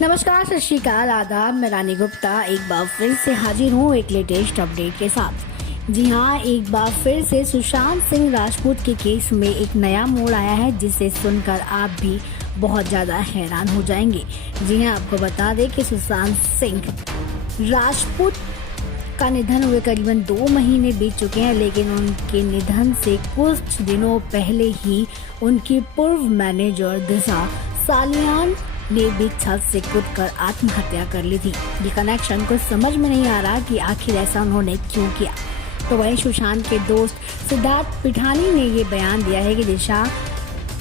नमस्कार, सत श्री अकाल, आदाब। मैं रानी गुप्ता एक बार फिर से हाजिर हूँ एक लेटेस्ट अपडेट के साथ। जी हाँ, एक बार फिर से सुशांत सिंह राजपूत के केस में एक नया मोड़ आया है, जिसे सुनकर आप भी बहुत ज़्यादा हैरान हो जाएंगे। जी हाँ, आपको बता दें कि सुशांत सिंह राजपूत का निधन हुए करीबन 2 महीने बीत चुके हैं, लेकिन उनके निधन से कुछ दिनों पहले ही उनकी पूर्व मैनेजर दिशा सालियान ने भी छत से कूदकर आत्महत्या कर ली थी। ये कनेक्शन कुछ समझ में नहीं आ रहा कि आखिर ऐसा उन्होंने क्यों किया। तो वहीं सुशांत के दोस्त सिद्धार्थ पिठानी ने ये बयान दिया है कि दिशा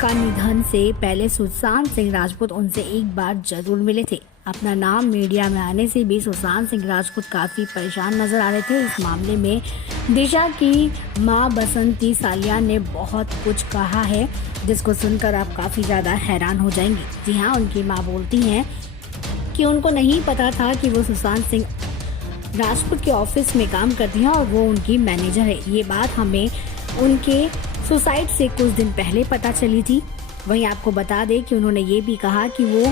का निधन से पहले सुशांत सिंह राजपूत उनसे एक बार जरूर मिले थे। अपना नाम मीडिया में आने से भी सुशांत सिंह राजपूत काफी परेशान नजर आ रहे थे। इस मामले में दिशा की मां बसंती सालियान ने बहुत कुछ कहा है, जिसको सुनकर आप काफी ज्यादा हैरान हो जाएंगे। जी हाँ, उनकी मां बोलती हैं कि उनको नहीं पता था कि वो सुशांत सिंह राजपूत के ऑफिस में काम करती हैं और वो उनकी मैनेजर है। ये बात हमें उनके सुसाइड से कुछ दिन पहले पता चली थी। वहीं आपको बता दें कि उन्होंने ये भी कहा कि वो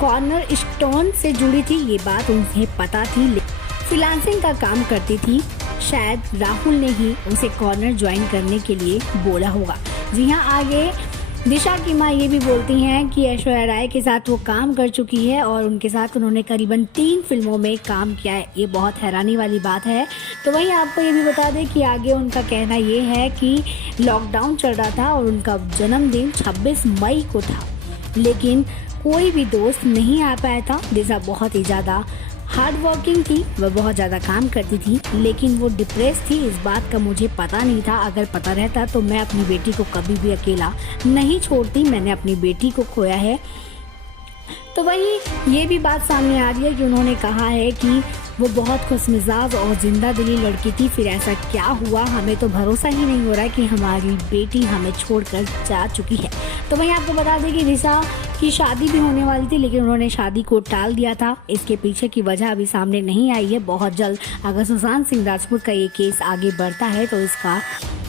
कॉर्नर स्टोन से जुड़ी थी। ये बात उन्हें पता थी, फ्रीलांसिंग का काम करती थी। शायद राहुल ने ही उसे कॉर्नर ज्वाइन करने के लिए बोला होगा। जी हाँ, आगे दिशा की मां ये भी बोलती हैं कि ऐश्वर्या राय के साथ वो काम कर चुकी है और उनके साथ उन्होंने करीबन 3 फिल्मों में काम किया है। ये बहुत हैरानी वाली बात है। तो वहीं आपको ये भी बता दें कि आगे उनका कहना ये है कि लॉकडाउन चल रहा था और उनका जन्मदिन 26 मई को था, लेकिन कोई भी दोस्त नहीं आ पाया था। दिशा बहुत ही ज़्यादा हार्ड वर्किंग थी, वह बहुत ज़्यादा काम करती थी, लेकिन वो डिप्रेस थी। इस बात का मुझे पता नहीं था। अगर पता रहता तो मैं अपनी बेटी को कभी भी अकेला नहीं छोड़ती। मैंने अपनी बेटी को खोया है। तो वहीं ये भी बात सामने आ रही है कि उन्होंने कहा है कि वो बहुत खुशमिजाज और जिंदा दिली लड़की थी। फिर ऐसा क्या हुआ, हमें तो भरोसा ही नहीं हो रहा है कि हमारी बेटी हमें छोड़कर जा चुकी है। तो वहीं आपको बता दें कि दिशा की शादी भी होने वाली थी, लेकिन उन्होंने शादी को टाल दिया था। इसके पीछे की वजह अभी सामने नहीं आई है। बहुत जल्द अगर सुशांत सिंह राजपूत का ये केस आगे बढ़ता है तो इसका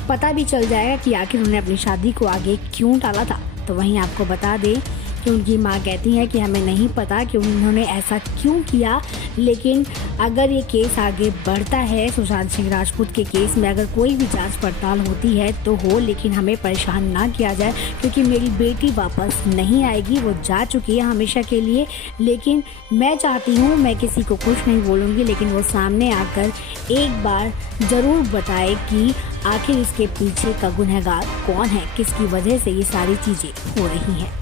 पता भी चल जाएगा कि आखिर उन्होंने अपनी शादी को आगे क्यों टाला था। तो वहीं आपको बता दें कि उनकी मां कहती है कि हमें नहीं पता कि उन्होंने ऐसा क्यों किया, लेकिन अगर ये केस आगे बढ़ता है, सुशांत सिंह राजपूत के केस में अगर कोई भी जांच पड़ताल होती है तो हो, लेकिन हमें परेशान ना किया जाए, क्योंकि मेरी बेटी वापस नहीं आएगी। वो जा चुकी है हमेशा के लिए। लेकिन मैं चाहती हूँ, मैं किसी को कुछ नहीं बोलूँगी, लेकिन वो सामने आकर एक बार ज़रूर बताए कि आखिर इसके पीछे का गुनहगार कौन है, किसकी वजह से ये सारी चीज़ें हो रही हैं।